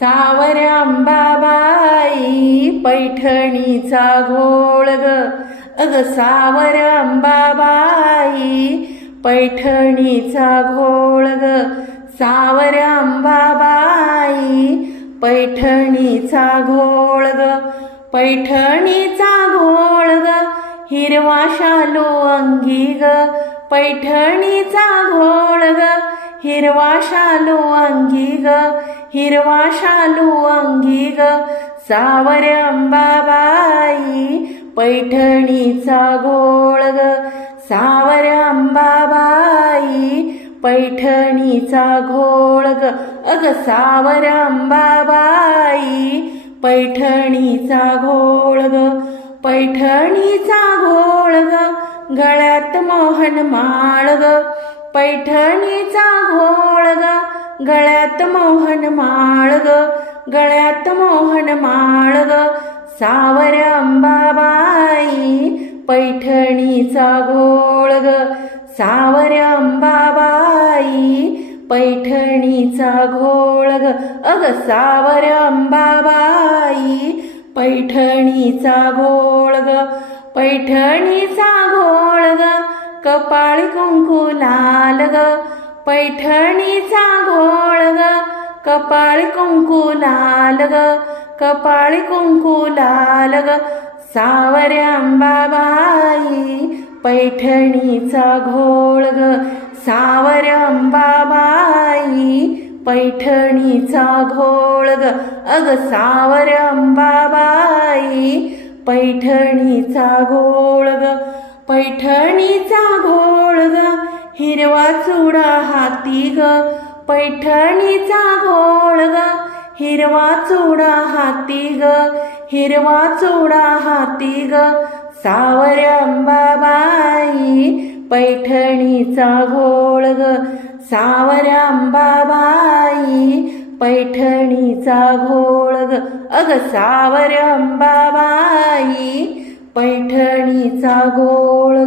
सावरांबाबाई पैठणीचा घोळ ग. अग सावरांबाबाई पैठणीचा घोळ ग. सावरांबाबाई पैठणीचा घोळ ग. पैठणीचा घोळ ग. हिरवा शालू अंगी ग. पैठणीचा घोळ ग. हिरवा शालू अंगी ग हिरवा शालू अंगी ग सावर अंबाबाई पैठणीचा घोळ ग सावर अंबाबाई पैठणीचा घोळ ग अग सावर अंबाबाई पैठणीचा घोळ ग पैठणीचा घोळ ग गळ्यात मोहन माळ ग पैठणीचा घोळ ग गळ्यात मोहन माळ ग गळ्यात मोहन माळ ग सावर अंबाबाई पैठणीचा घोळ ग सावर अंबाबाई पैठणीचा घोळ ग अग सावर अंबाबाई पैठणीचा घोळ ग पैठणीचा घोळ ग कपाळी कुंकू लाल ग. पैठणीचा घोळ ग कपाळी कुंकू लाल ग कपाळी कुंकू लाल ग. सावऱ्या अंबाबाई पैठणीचा घोळ ग. सावऱ्या अंबाबाई पैठणीचा घोळ ग. अग सावऱ्या अंबाबाई पैठणीचा घोळ पैठणीचा घोळ हिरवा चुडा हाती ग पैठणीचा घोळ हिरवा चुडा हाती ग हिरवा चुडा हाती ग सावर अंबाबाई पैठणीचा घोळ सावर अंबाबाई पैठणीचा घोळ ग अग सावर अंबाबाई पैठणीचा घोळ